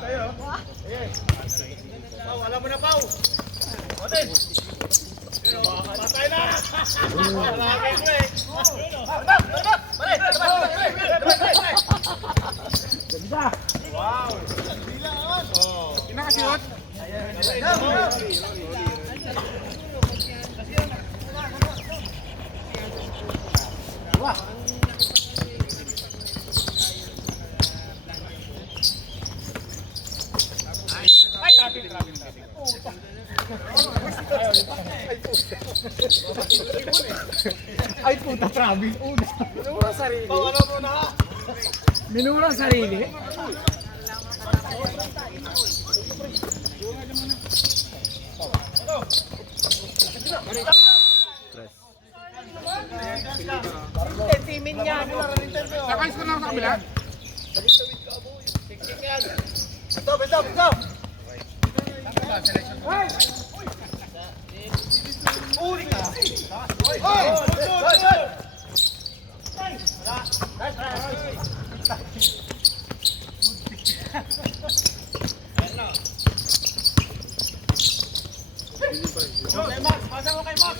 Tayo. Pau, alam mo na, Pau. Otin. Patay na. Malaki ko eh. Ganda. Wow. Kinakasiot. Wah. Ay, traffic. Ay, puta, traffic. Minura sarili. Pawala mo na. Minura sarili. Timin niya. Sakay ko na sa kabila. Stop. Uli ka. Max, pasa mo kay Max.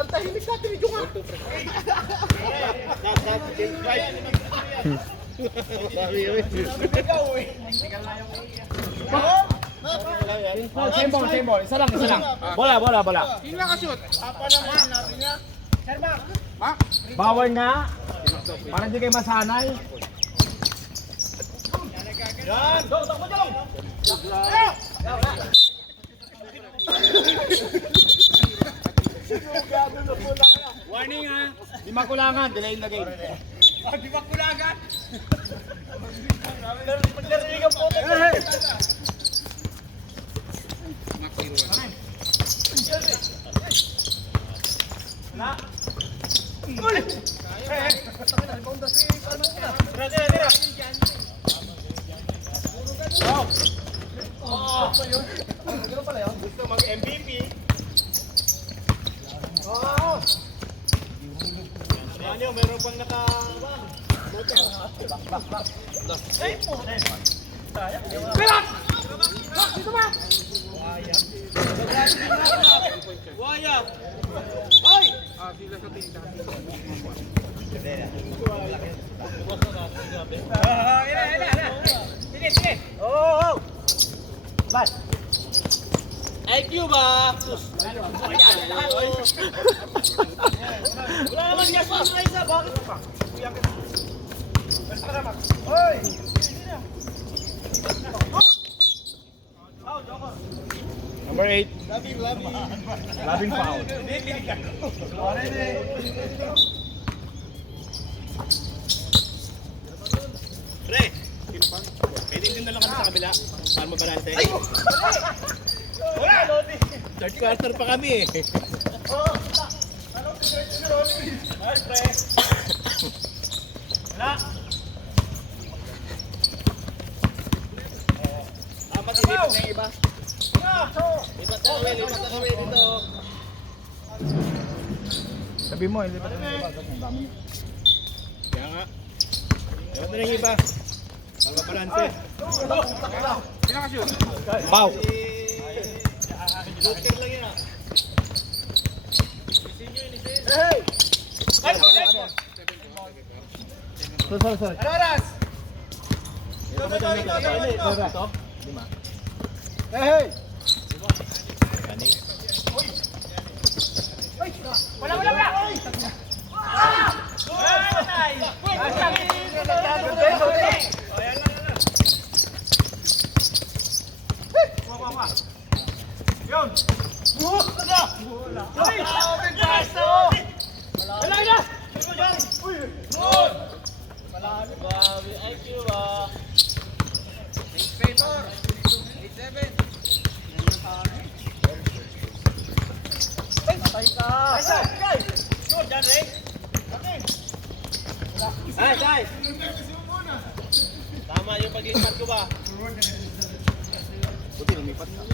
Ang tahimik natin ni Junga. Same ball. Isa lang. Bola. Hindi na ka-shoot. Apa naman natin niya. Sir Mac. Bawal nga. Para hindi kayo masanay. Yan! Takbo dyan! Warning ha! Di makulangan, delay na game. Di makulangan? Pagdarinig ang puto. Na! Uli! Tira! Ano pala yun? Gusto mag-MVP. Yan yun, meron pang naka... Ay po! Pirak! Dito ba? Waya! Hoy! Sila sa tinta. Sige! Oh! Bas! IQ ba? Wala naman gas pa sa isa. Bakit pa? Hoy! Number 8. Labing foul. Pre! Pwede din na lang kami sa kabila. Para mabalante. Ay! Wala! Third quarter pa kami eh. Oo! Anong diretso ni Rolly? Nice, pre! Wala! Apat ilipat na yung iba. Lipat na kami dito. Sabi mo, ilipat na yung iba. Kaya nga. Lipat na yung iba. Para mabalante. Pinakashoot. Pau! Joker lang yan. Hey! Sorry. Ano oras? Ito? 5. Hey! Kaning? Wala! Yun! Wala! Bawi IQ ba? Inspector! 87! Patay ka! Sure, dyan Ray! Ay! Tama yung pag-iispat ko ba? Labas.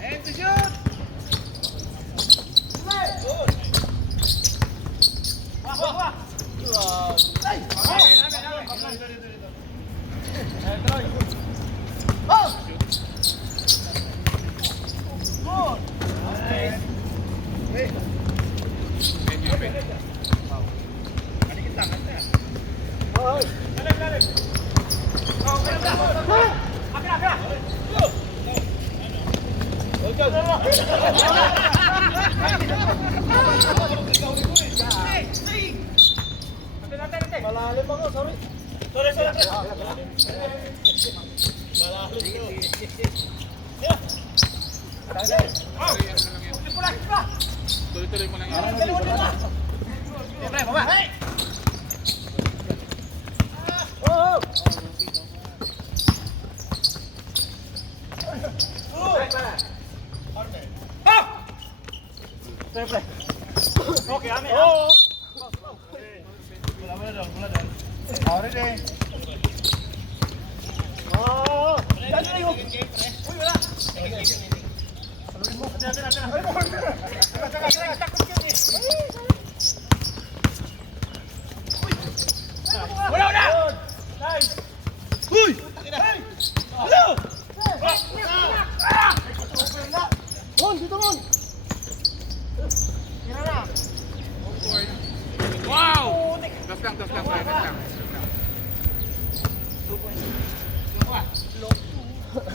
And to shoot! Malalim ako, sorry. Tuloy-tuloy mo lang yan. Okay, amin. Oo. Wala daw. Alright eh. Oh! Dali na yun! Uy, wala! Saluhin mo. Ate. Takot yun eh. Wala! Nice! Uy! Hello! Mon, dito Mon! Tira na! Wow! Das lang.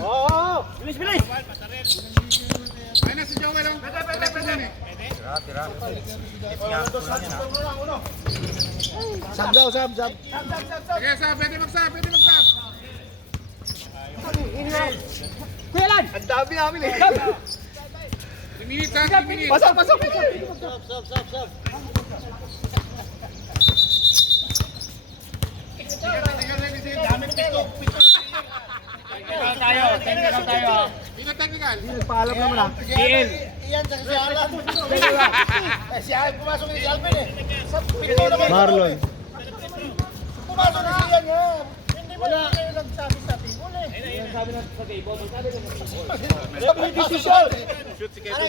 Oo! Bilis! Ay na si Joel. Pwede. Tira. Sab daw, sab. Sige, pwede mag-sub. Kuya Lan! Ang dami namin eh. 3 minutes ha, 3 minutes. Pasok! Sab. Technical tayo. Tingnan technical. Paalam naman ah. PL. Iyan sa si Alan. Si Alan, pumasok ni si Alvin eh. Marlon. Pumasok na siya niya. Hindi mo na kayo nagsabi sa table eh. Ayun sabi na sa table. Sabi ni decision. Shoot si Kevin.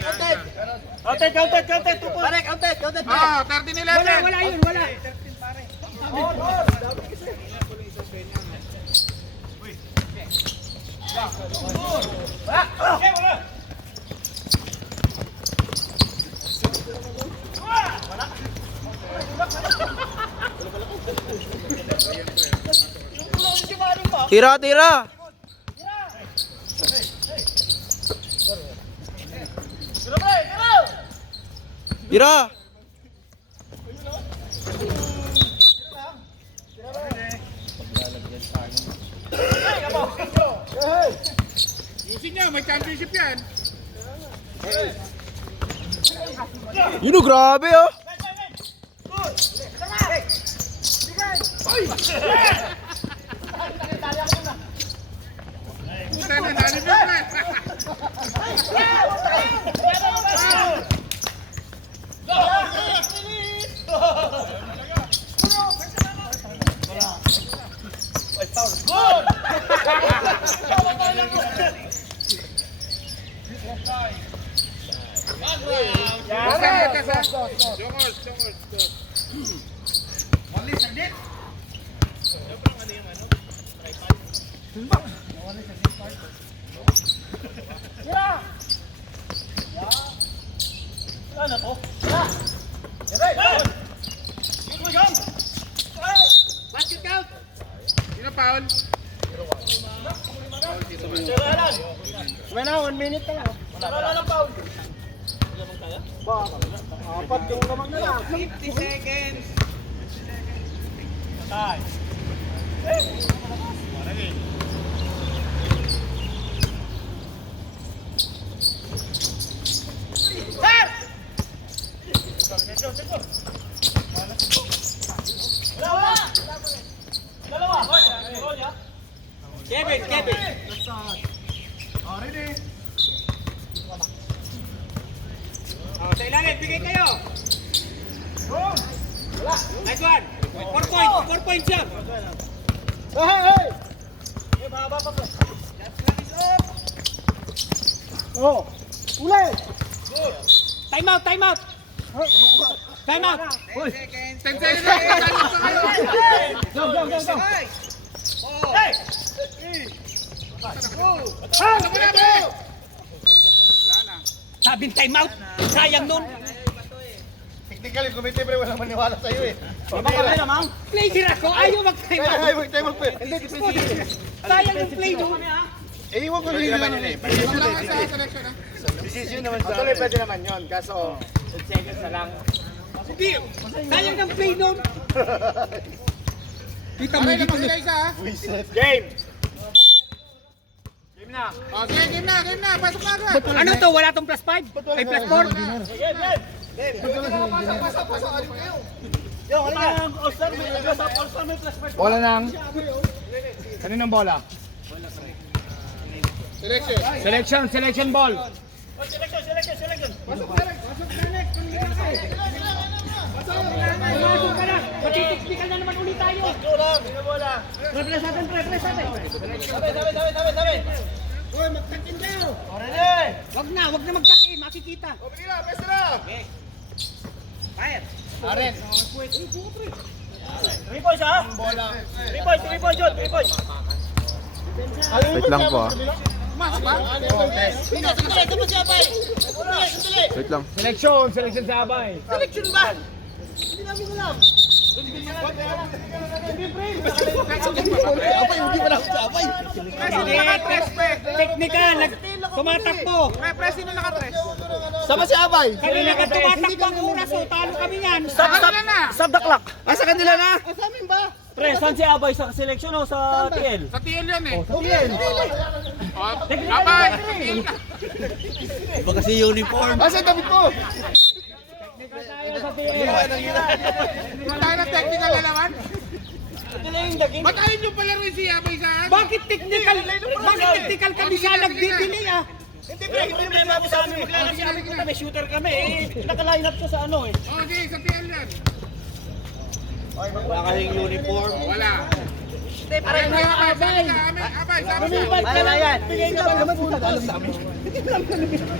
Counted. Tupos. Pare, counted. 13-11. Wala yun. 13 pare. Tira. Tira. Yusin niya, may championship yan. Yun o, grabe oh. Puta na, nalibig na. Basket count! Sino foul? Wala, 1 minute na lang. Wala lang foul. Apat yung lamang na lang. 50 seconds. Patay. Kevin. Oh, sa ilalim, bigay kayo. Nice one. 4 points yan. Time out. Time out. 10 seconds na kayo. Ano mo na, pre? Wala na. Sabing time out. Sayang nun. Technically, kumite pre, walang maniwala sa'yo eh. Player ako. Ayaw mag-time out. Tayo mag pre. Hindi, Sayang yung play nun. eh, iwan ko rin naman yun eh. Wala ka sa selection, ha? Decision naman sa akin. Pwede naman yun, kaso... Hindi. Sayang ng play nun. Kita mo Pare na dito. sila isa, ha? Game! O, sige, game na. Pasok na agad. Ano to? Wala tong plus 5? Ay plus 4? Bola nang... Kaninong bola? Selection. Selection ball. Matitiktikal na naman ulit tayo. Repress natin. Wag na magtakin. Makikita. Aren. 3 points ha? 3 points yun. Wait lang po ah. Masok ba? Wait lang. Selection sa abay. Technical. Tumatakbo. Press sino naka-press? Sama si Abay. Kanina ka tumatakbo ang oras. O talo kami yan. Stop na. Stop the clock. Asa kanila na? Pre, saan si Abay? Sa selection o sa TL? Sa TL yan, eh. Yan. O, Abay. Iba kasi uniform. Asa damit ko? Wala tayo ng technical na naman. Ba't ayaw nyo pala rin si Abay sa ano? Bakit technical kami siya nagdidili ah? Hindi pre, hindi problema mo sa amin. Maglalagyan ko kami, shooter kami eh. Naka-line up siya sa ano eh. O, sige, sa TL yan. Wala kasing uniform. Wala. Abay, Abay, sabi siya. Wala yan. Bigay ka ba naman po sa amin?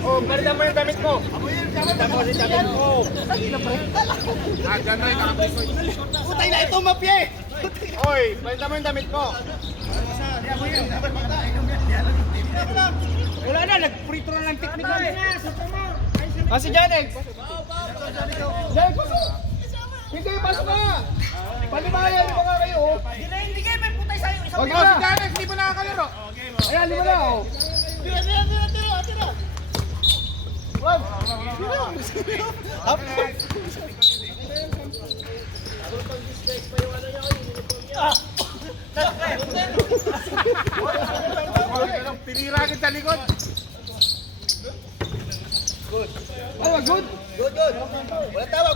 Oh, balita mo yung damit mo. Ah, dyan rin, nakapisoy. Putay na ito, mapye! Oy, balita mo yung damit ko. Wala na, nag-free throw lang technical. Ah, si Janek! Janek, pasok! Hindi, pasok ka! Palibayan, di ba nga kayo? Hindi kayo, may putay sa'yo. Huwag O, na! si Janet, hindi pa nakakalaro. Ayan, lima na, oh! Tira! Wag! Up! Tinira agad sa likod. Oh, good! Walang tawag!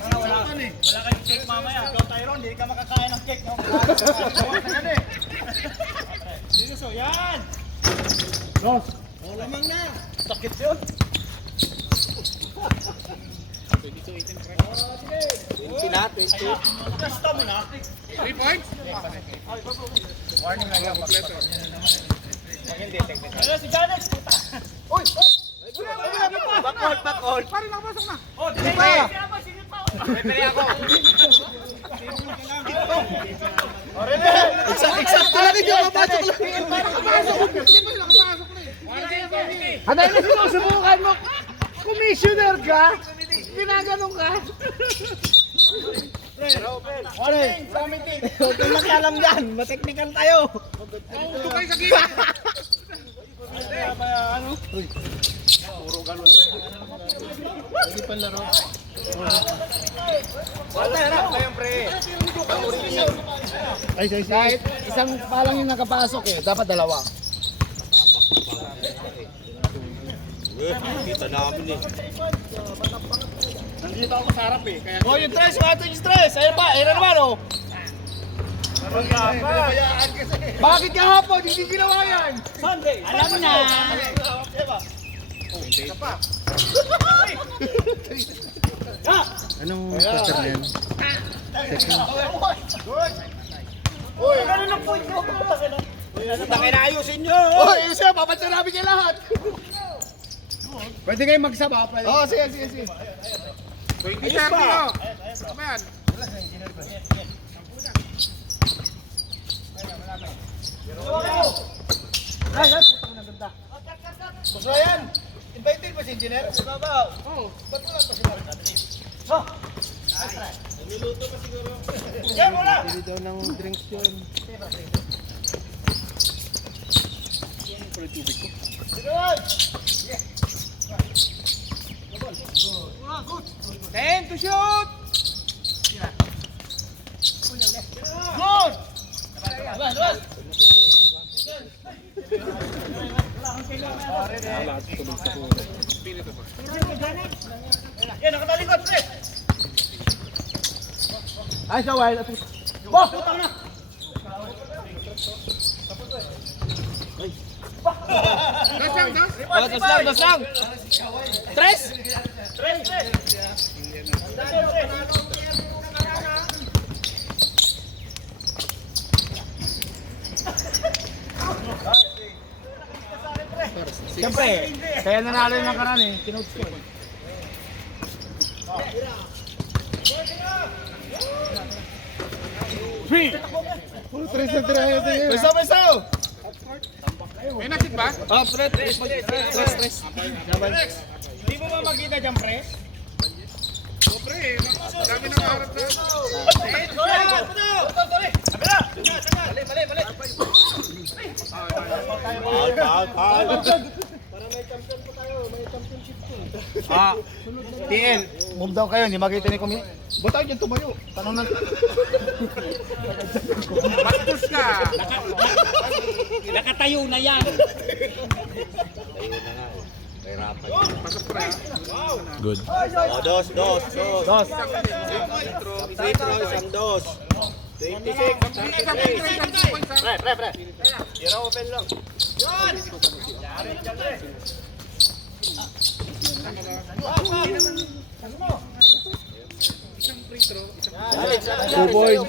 Wala kayong cake mamaya. Ikaw Tyron, hindi ka makakain ng cake. No? Seryoso, yan! Sakit yun! 20 na, 20. Gusto mo na. 3 points? Warning lang yan, kompleto. Ano si Janet? Uy! Back-hold! Pare, nakapasok na. Oh, delay pa. Si Abay, sige pa. Exact lang hindi ako mapasok lang! Hindi pa nakapasok na eh. Ano na sinusubukan mo? Commissioner ka? Ginaganon ka? Warning! Huwag kang nakialam dyan! Mateknikal tayo! Uto kayo sa gilid. Kahit isang palang yung nakapasok eh, dapat dalawa. Kita namin eh. Nandito ako sa harap eh. Kaya Oh, yung stress, yung stress. Ayun ba? Ayun na naman, oh. Bakit kahapon? Hindi ginawa yan. Sunday! Alam na! Anong cluster na yan? Ganun lang po ito! Bakit ayusin nyo? Oh, yun siya. Papansin namin kayo lahat. Pwede kayong magsama. Pwede. Oh, sige, sige, sige. 20-30 oh. Ano ba yan? Ay, ay, putang na ganda. Gusto yan. Invited mo si engineer? Si Babaw. Oo. Ba't wala pa sila? Oh. Niluto pa siguro. Yan mo na! Pili daw ng drinks yun. Ten to shoot! Good! Labas, labas! Yan, nakatalikod, pre! Ay, sa wild. Bah! Putang na! Das lang, das. Oh, das lang! Tres? Tres! Siyempre, kaya nanalo yung nakaraan eh. Kinotes ko. Three! Beso, beso! May nakit ba? Oh, tres. Hindi mo ba makita dyan, pre? Pre, dami nang harap na. Ah, TL, move down kayo, hindi makita ni Kumi. Ba't tayo dyan tumayo? Tanong na. Bastos ka. Nakatayo na yan! Pasok pre. Good. Dos. Free throw, isang dos. 26. Pre. Zero open lang. Two boys.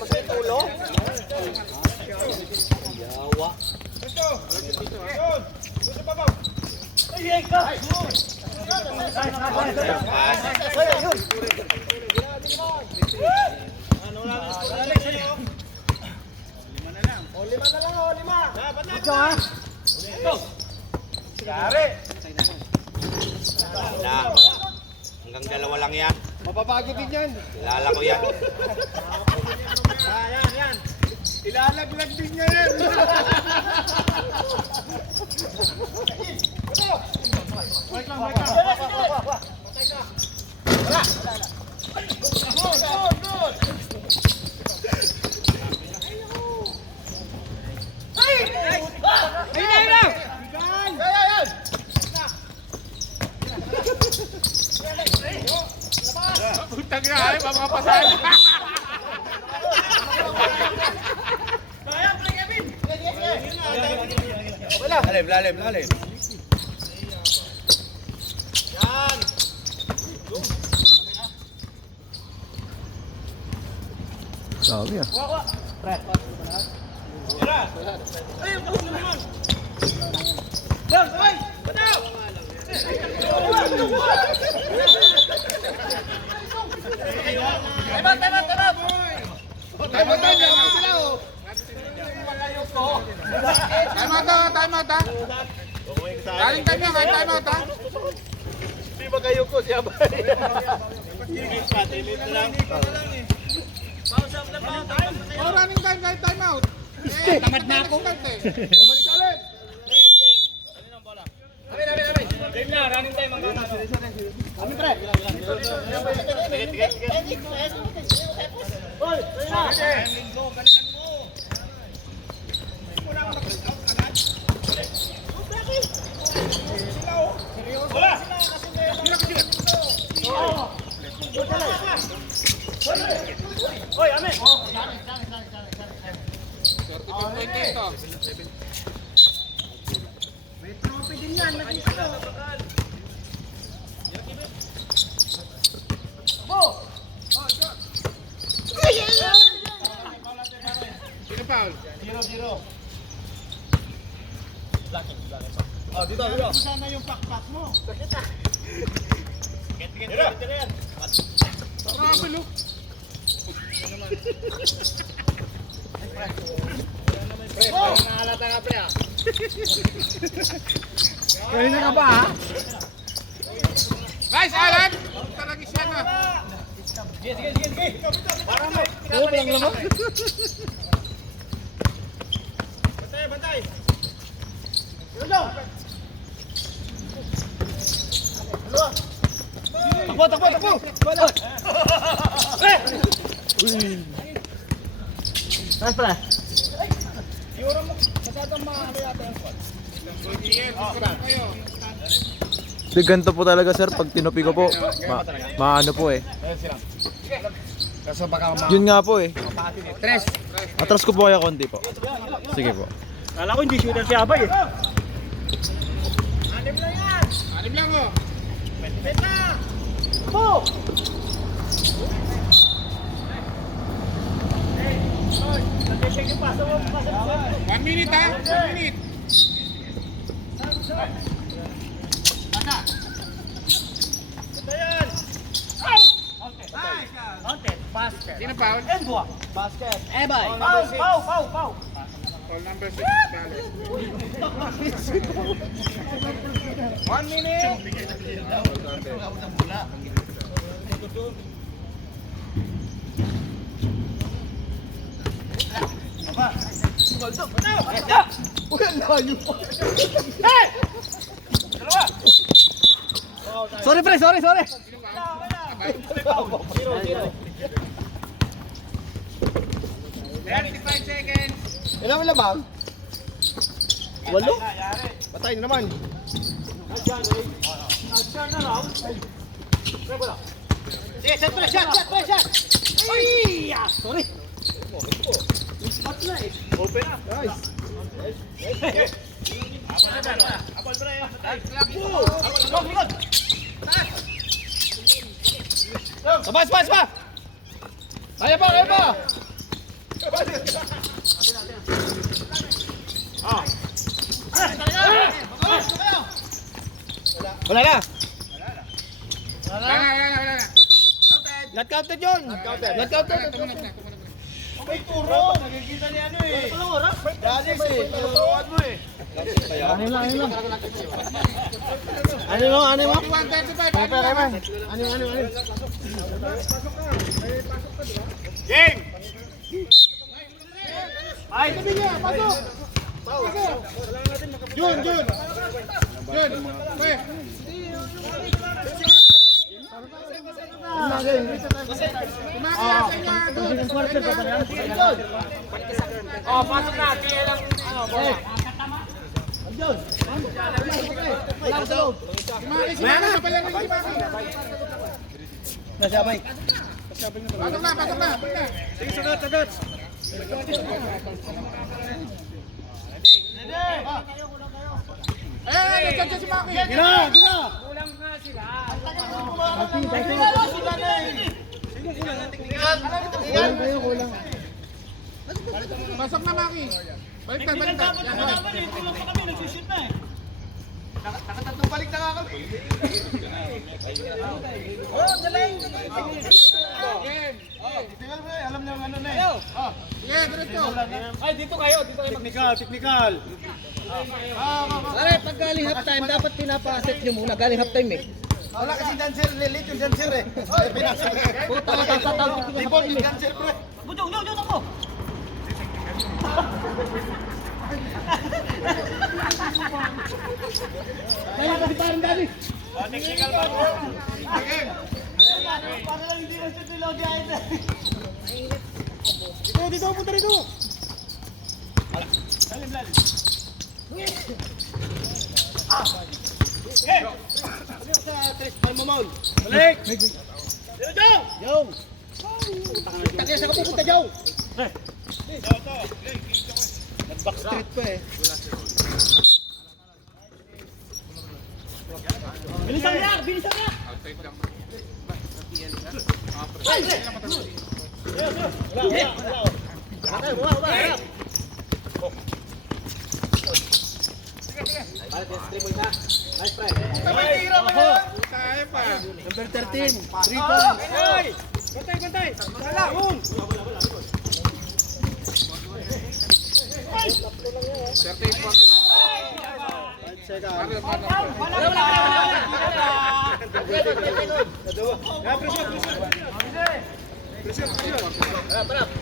hanggang dalawa lang yan. Mapapagod din yan. Kilala ko yan. Yan. Ilalaglag din niya yan. Putang ina, ay mapapasahan. Lalim. Sabi ah. Time out ha. Galing time yan, time out ha. Hindi ba kayo ko siya ba? Oh, running time, kahit time out. Tamad na ako. Bumalik ka ulit. Game na, running time ang gata. Kami pre. Hoy, amen! May trophy din yan, nag-isa. Sino foul? 0-0. Oh, dito, dito. Sana yung pakpak mo. Grabe, look. Nakalata nga pre ah. Kanina ka ba, ha? Nice, Alan! Taragis yan, ha? Sige. Oo, lang naman. Bantay. Takbo! Nice pala. Siguro mo, masyadong ano yata yung squad. Kayo. Di ganito po talaga sir, pag tinupi ko po, maano po eh. Kaso baka Yun nga po eh. Tres. Atras ko po kaya konti po. Sige po. Kala ko hindi shooter si Abay eh. Anim lang, oh. Nag-check yung pasa mo. 1 minute, ha? 1 minute. Counted. Basket. Sino foul? Enbua. Basket. Ebay. Pau. Foul number 6, Dallas. 1 minute. Sorry pre, sorry. 35 seconds. Ilan mo bang? 8? Patay na naman. Sige, shot. Uy! Sorry. Open na. Sabas pa. Kaya pa. Wala na. Wala na. Not counted yun. Not counted. May turo. Nakikita ni ano eh. Dalis eh. Tuturuan mo eh. Ano mo? 135. Ano? Game! Ay, tabi niya. Pasok. Jun. Pre. Pasok na. Kaya lang. Wala pala rin si Maki. Nasabay. Pasok na. Sige, sagat. Nagchat si Maki. Gina. Pasok na, Maki. Baliktad. Tulong pa kami, nagsushoot na eh. Nakatatlong balik na nga kami. Tingnan mo eh, alam niyo ang ano na eh. Sige, diretso. Ay, dito kayo. Technical. Pare, pag galing half time, dapat pinapaset nyo muna. Galing half time eh. Wala kasi dancer, late yung dancer eh. Pinasok. Puta ka, tatawag ko Di ba yung dancer pre? Budong, ako. Kaya kasi parang dali. Technical ba? Para lang hindi na siya tulog yan. Dito, punta rito. Sa tres, may mamaul. Balik! Dito! Yung. Takya sa kapupunta, Joe. Backstreet pa eh. Bilisan niya! Bilisan niya! Kaya pa. Number 13. 3 points. Bantay, bantay! Wala! Yun! 5 seconds.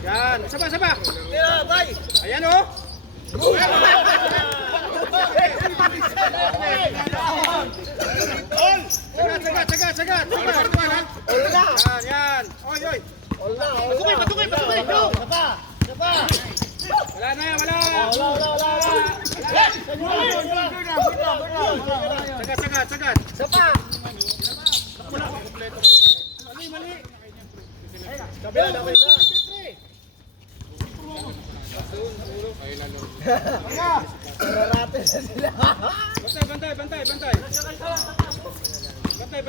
Yan! Saba, saba! Ayan o! Sagat! Yan, yan! Oy, oy! Patukay! Wala na yan, wala! Sagat!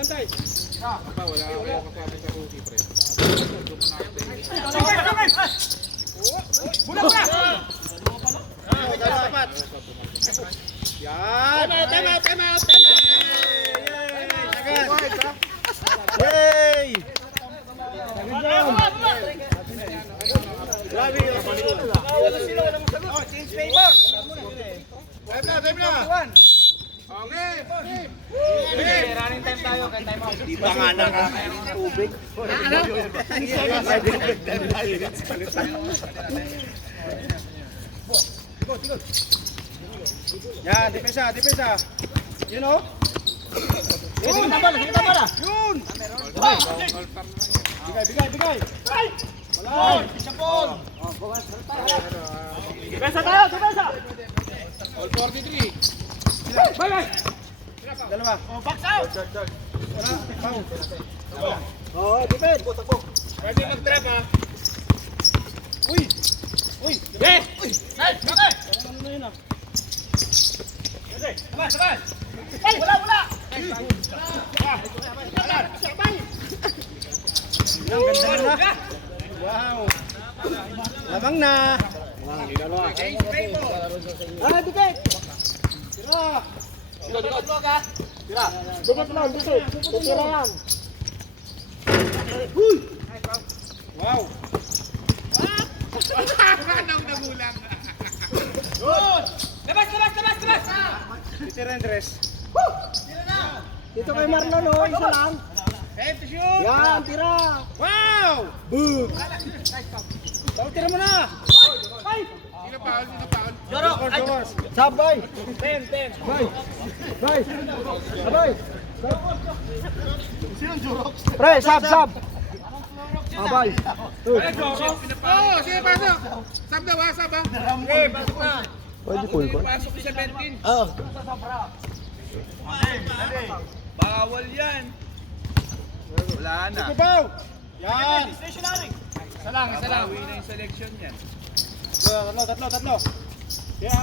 Bantay! Yan! Time out! Yay! Time na! Running time tayo, kaya time out. Di ba nga na tubig? Yan, depensa. Yun o. Yun! Yun! Bigay! Wala! Depensa tayo! All 43. Bye! Dalawa. Box out! Wala. Oo, defend. Pwede mag-trap ha. Uy! Yes! Ay, bakit? Ano na yun ah? Sabay! Ay, wala! Ang ganda na. Wow! Lamang na! Ah, defend. Tira! Defend lang, defend. Tira yan. Wow! Anong nagulang? Labas! Tira and dress. Dito kay Marlon, oh, isa lang. Head to shoot! Yan, tira. Wow! Boom! Tira mo na! Sino foul? Sabay. 10. Bay. Sabay. Pre, sab. Sabay. Oo, sige, pasok. Sab daw ha, sab ha. Okay, pasok na! Pwede full court. Pasok si 17. Oh. Bawal yan! Wala na. Ikupaw! Yan! Isa lang. Uwi na yung selection yan. Tatlo. Kaya,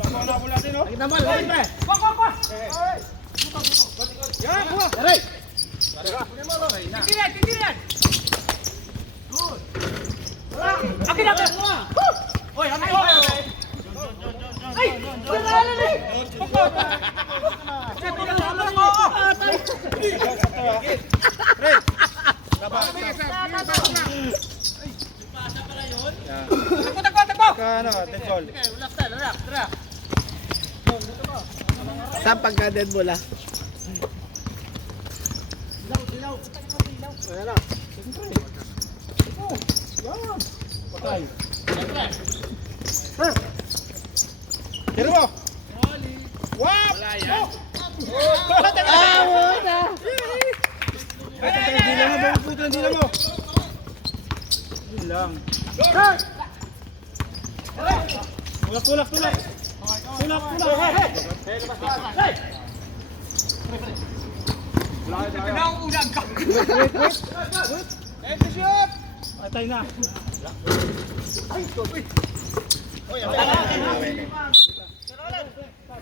pagkakaw natin, no? Kita mo, hoy, pre. Yan, kuha! Aray. Titiran! Akin na! Hoy, akin na! Ay! Wala na rin! Pre! Takbo! Ano, dead ball. Saan pagka dead ball ah? Tiro mo! Wow! Wala Hindi mo! Yun lang. Tulak! Pinauunan ka! Head to shoot! Patay na.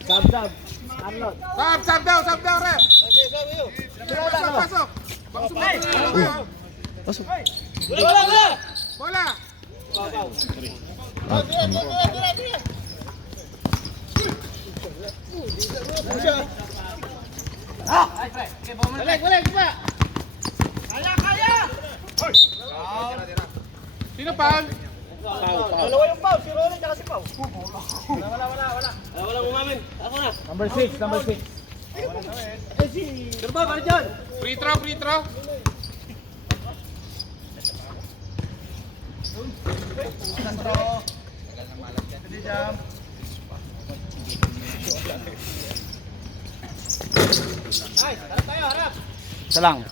Sab daw, ref. Pasok, pasok. Baka sumagot kayo. Pasok. Bola. Sino foul? Dalawa yung Pau, si Ronnie tsaka si Pau. Wala umamin. Ako na. Number 6, number 6. Pero ba, balik dyan. Free throw, free throw. Isa lang.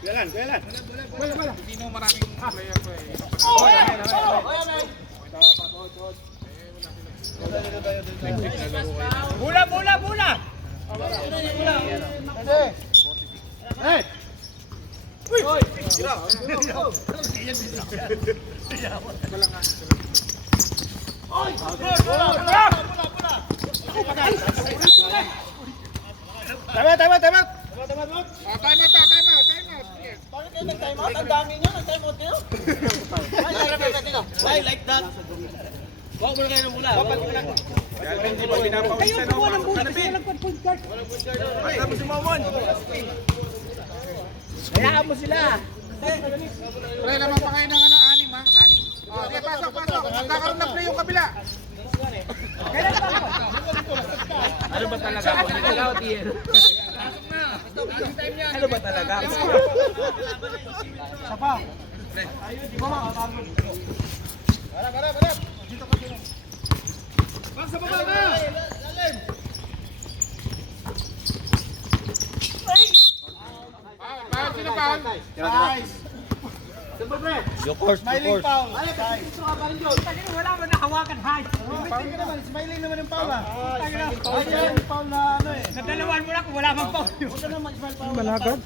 Hindi mo maraming player ko eh. Bola! Time out. Time out. Sige. Bakit kayo nag-time out? Ang dami nyo, nag-time out kayo? Why like that? Huwag mo na kayo ng mula. Kayo kukuha ng mula kasi walang point guard. Tapos si Mamon. Hayaan mo sila. Pre, naman pa kayo ng anim ha? Anim. Sige, pasok. Magkakaroon ng play yung kabila. Ano ba talaga? Ano ba talaga? Foul, sino foul? Your course, your course. Wala mo nahawakan high. Smiling naman yung Paul ah. Paul na ano eh. Nadalawan mo na kung wala mang foul. Malagad?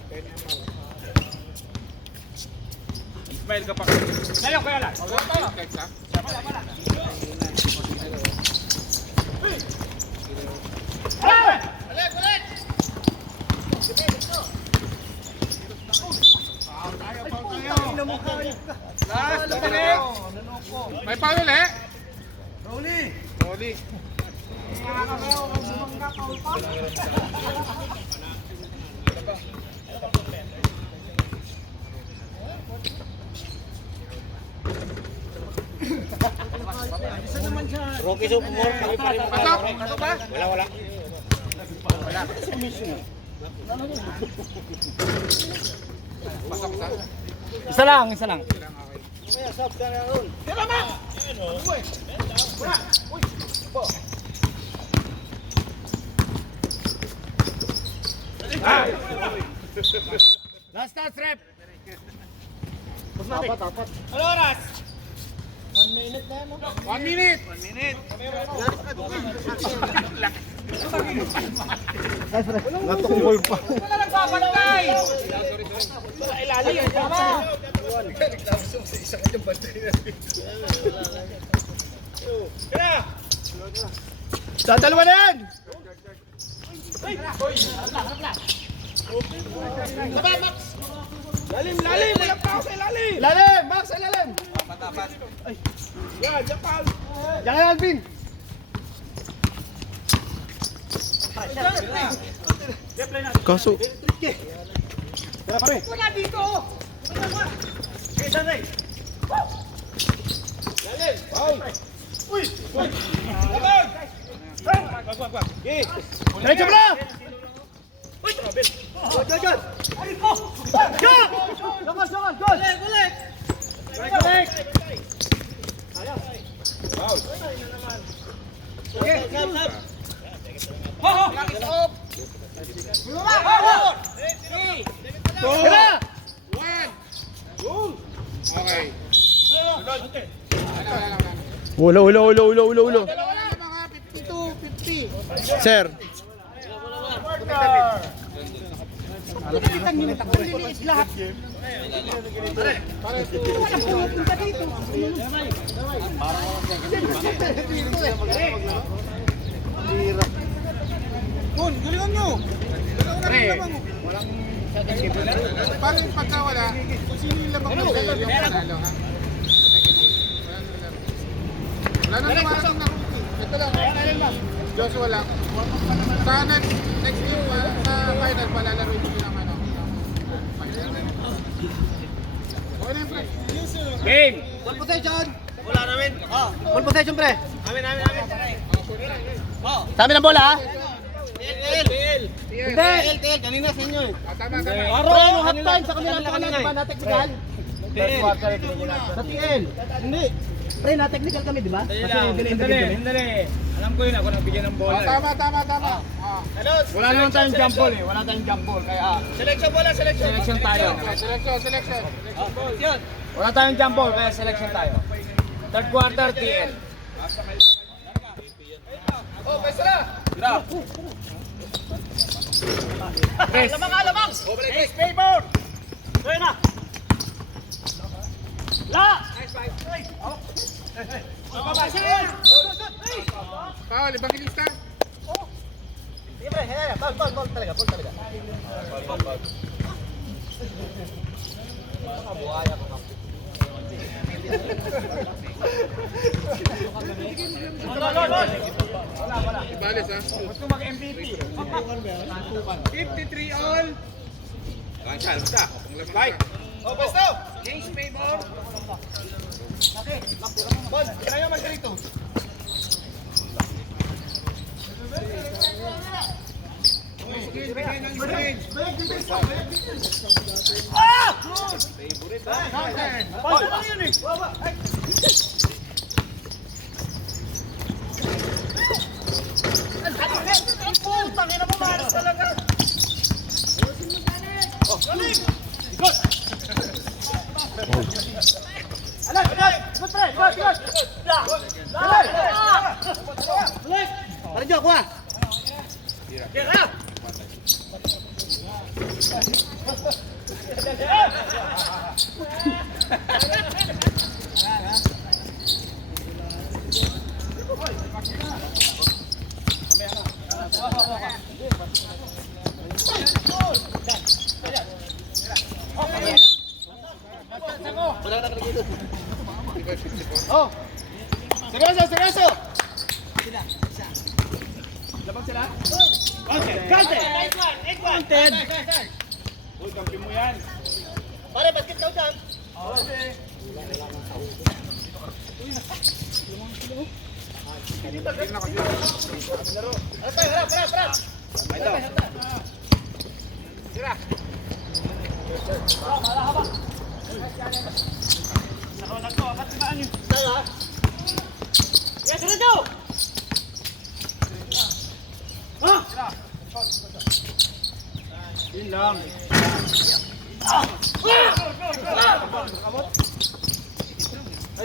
Smile ka pa. Ayaw kaya lang. Last, balik. May foul ulit. Rolly. Rocky so more. Pasok. Pasok ba? Wala. Pasok sa. Isa lang. Last touch, rep. Ano oras? 1 minute. Natungkol pa. Wala nagbabantay! Wala ilalim. Dadalawa na yan! Lalim. Walang foul sa ilalim. Lalim! Max, sa lalim! Yan, Japan. Yan kay Alvin! Kaso, Wala dito! diretso mo na! Tira! 1. Okay. Ulo. Dalawa na mga 52, 50. Sir. Kita nyo, liliit lahat. Walang pumupunta dito. Kun, galingan nyo. Paano yung pagka wala, kung sino yung labang ng player yung panalo, ha? Wala na naman na ito lang, Joshua lang. Sa next game, sa final, palalaro yung lang ano. Okay na yung pre. Game! Ball possession. Wala namin. Ball possession, pre. Amin. Sa amin ang bola, ha? Hindi. Kanina sa inyo eh. Tama. Pre, yung half time sa kanila pa na technical. Sa TL. Hindi. Pre, na technical kami, di ba? Hindi. Alam ko yun, ako nagbigyan ng bola. Tama. Wala naman tayong jump ball eh. Wala tayong jump ball. Kaya selection tayo. Selection. Wala tayong jump ball, kaya selection tayo. Third quarter, TL. Oh, pwesta na. Lamang! Ace favor! Tuloy na! La! Paul, Evangelista. Sige, pre. Ball talaga. Buhaya ko. Ibales, ha? Gusto mag-MVP. 53 all. Oh, basta! James Maybor. Boss, kaya mag-rito. Bigay ng stage. Paso lang yun eh. Tangin na mo, maras talaga. Galing! Good! Alam! Good try! Good! Balik! Para Jo, kuha. Get up! Oh. Seryoso! Kante! Wanted! Uy, kampi mo yan. Pare, basket daw dyan. Yes, Redo! Yun lang.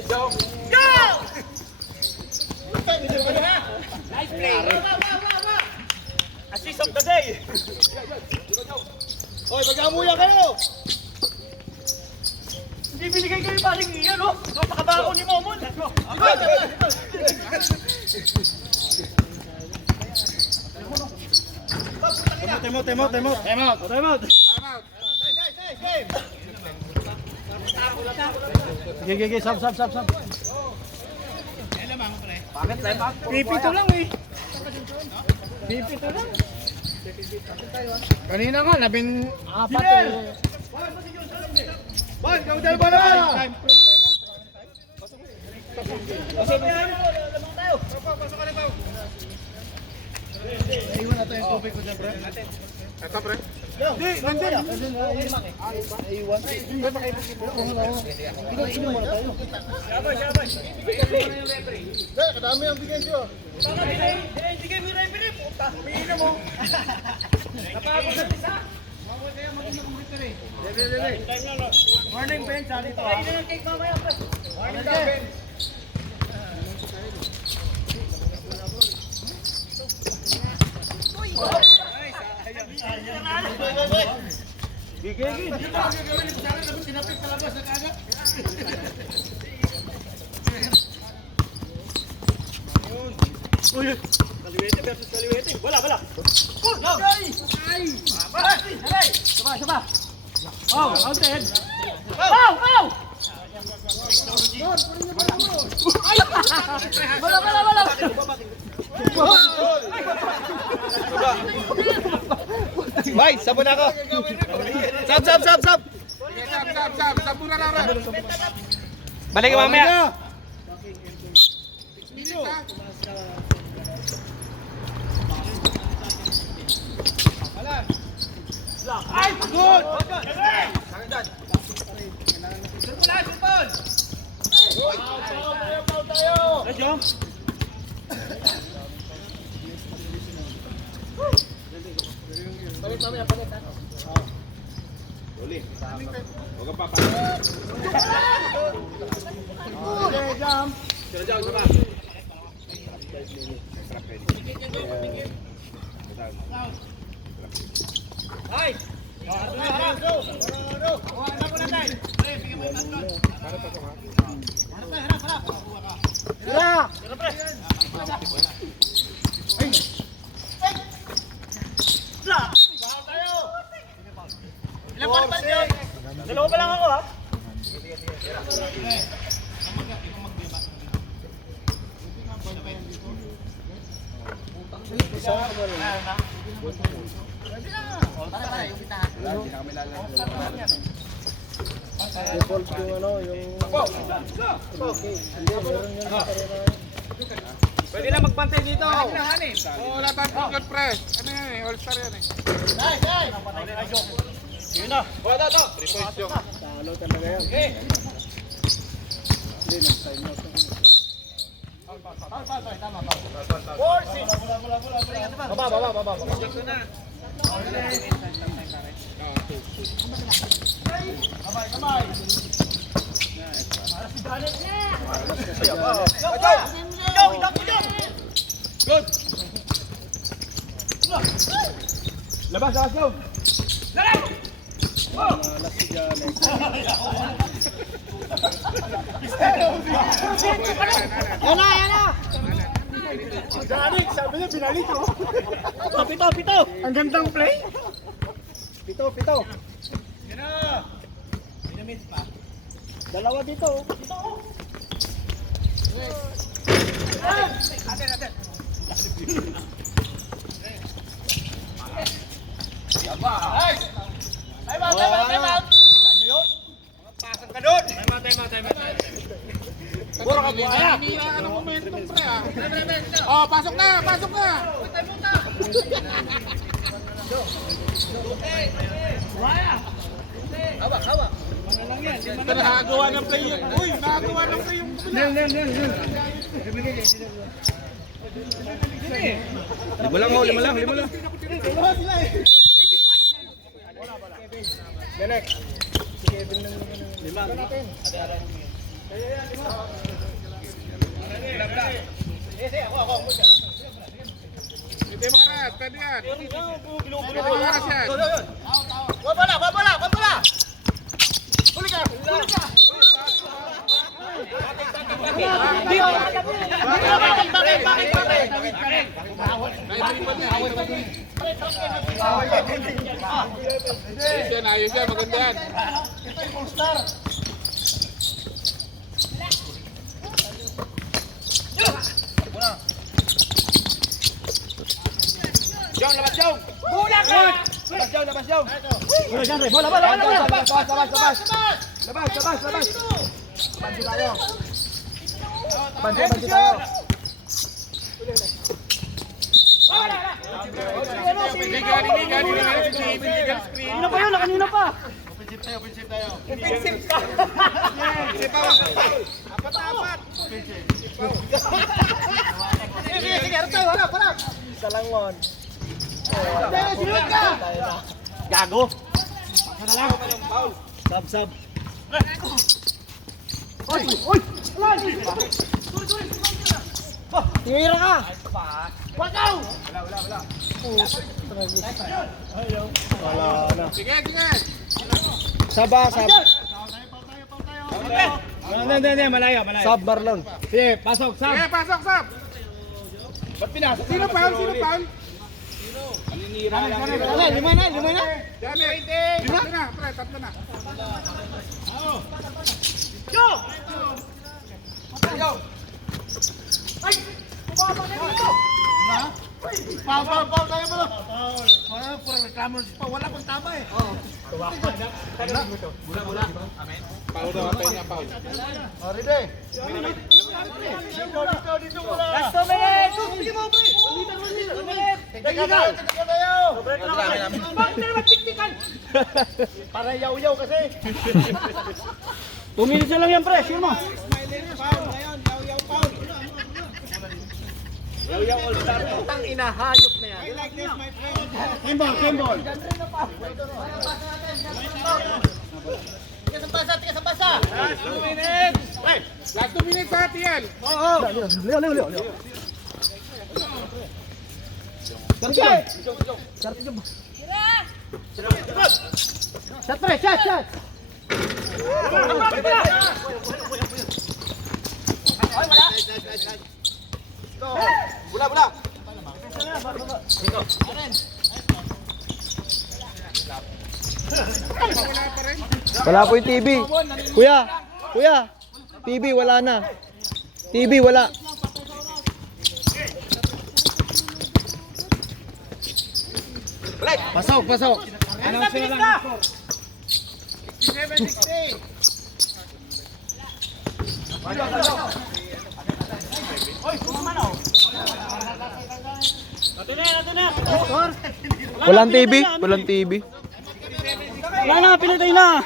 Go! Nice play! Assist of the day! Hoy, mag-amuya kayo! Hindi binigay kayo paling iyan, oh! Napakabako ni Momon! Time out. Sige, sab. Pipito lang eh. Pipito lang. Kanina nga, 14 eh. Bon, kau dalawa na! Iwan natin yung tubig ko dyan, pre. Ito, pre. Hindi, nandun. Kadami ang bigay siyo. Hindi kayo may referee, puta! Umiinom mo! Napagod sa isa! Morning, Ben. Sali to. Kain na ng cake mamaya, pre! Morning, Ben. Kaliwete versus kaliwete. Wala. Saba. Oh, counted. Oh! Wala. Bay, sabon ako. Sab. Sige, sab. Sabura na rin. Balik ka mamaya. 6 minutes ha. Ay, good. Dalawa pa lang ako ha. Pwede na magpantay dito. Wala tayong good pre. Ano yan eh, all-star yan eh. Yun na. Wala to. 3 points yung. Baba. Good. Labas, go. Janik, sabi niya binalik ko. Pito. Ang gandang play. Pito. Yan na. Pinamit pa. Dalawa dito. Atin. Yaba. Ay, time out. Ano yun? Pasang ka doon. Time out. Puro ka buhaya. Hinihila ka ng momentum pre ah. Oh, pasok na. Hawak. Ito nakagawa ng play yun. Uy, nakagawa ng play yung sila. Lima lang. Janek. Si Kevin ng lima natin. Ako. Hindi mga rat, pwede yan. Pwede mga rat yan. Wala. Huli ka. Ayos yan, maganda yan. Ito yung all-star. Jong, labas Jong. Labas Jong. Bola dyan, Bola. Labas. Bansi tayo. Kanina pa yun, kanina pa. Offensive ka. Apat. Sige, harap. Isa lang ngon. Sinunod ka. Gago. Sab. Uy! Tingira ka. Wagaw. Wala na. Sige. Saba, sab. Hindi, malayo. Sab, Marlon. Sige, pasok, Sam. Eh, pasok, Sab! Ba't pinasok? Sino foul? Lima na. Janet! Tatlo na, pre, tatlo na. Foul tayo mo. Puro reklamo pa. Wala pang tama eh. Foul daw, Peña, foul. Ready? Dito muna. Last 2 minutes! Sige mo, pre. Teka tayo. Bakit na naman tiktikan? Para yaw-yaw kasi. 2 minutes na lang yan, pre. Sino mo? Ang inahayop na yan. Kembol. Tiga sa basa. Last 2 minutes sa TL. Leo. Shot, pre, shot. Bola. Wala po yung TV. Kuya. TV wala na. TV wala. Pasok. Announce na lang. 67-60. Nato na. Walang TV. Wala na, pinatay na.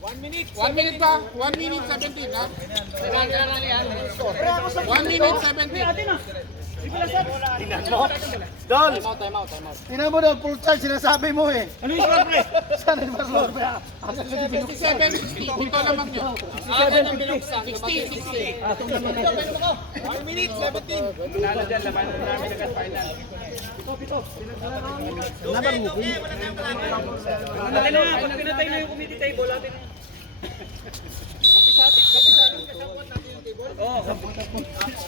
1 minute pa. 1 minute 17, ha? 1 minute 17. Dol. Tingnan mo daw, full charge sinasabi mo eh. Ano yung score, pre? Sana yung Marlon. 67-60. Punto lamang nyo. 60. 1 minute, 17. Natin na, pag pinatay na yung committee table, natin na. Oo,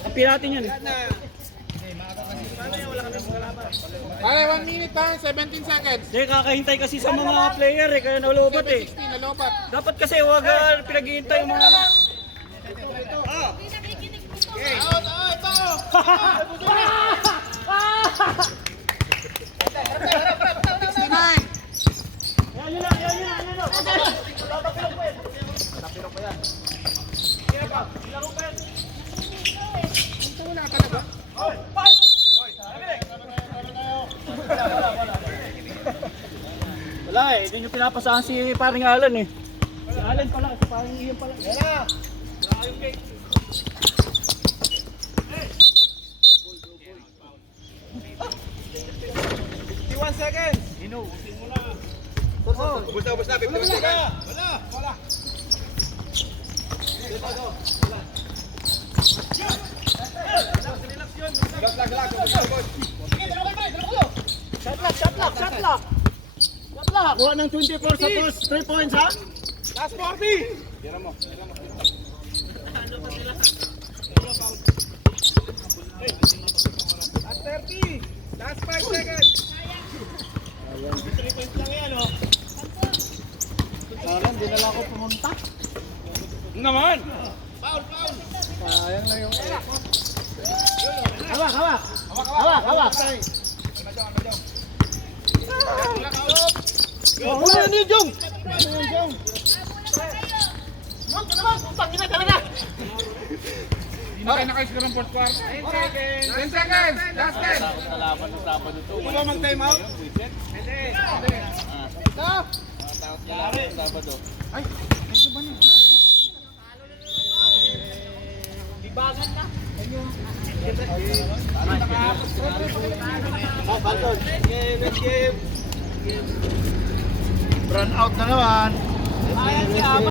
kampi natin yan. Pare, 1 minute pa. 17 seconds. Hindi, kakahintay kasi sa mga player eh, kaya nalobat eh. 60, nalobat. Dapat kasi wag pinaghihintay yung mga... Yan yun lang. Wala eh, hindi nyo pinapasahan si paring Alan eh. Si Alan pala, si paring Ian pala. Yan na. Shot lock. Kuha ng 24 sa post. 3 points ha. Last 40. Last 30. Last 5 seconds. Sayang, di na lang ako pumunta. Naman. Sayang na yung... Hawak. Wala na yun, Jong! Hindi na kayo nakaisip ng 4th quarter. 10 seconds. Last 10. Hindi ba mag-time out? Run out na naman.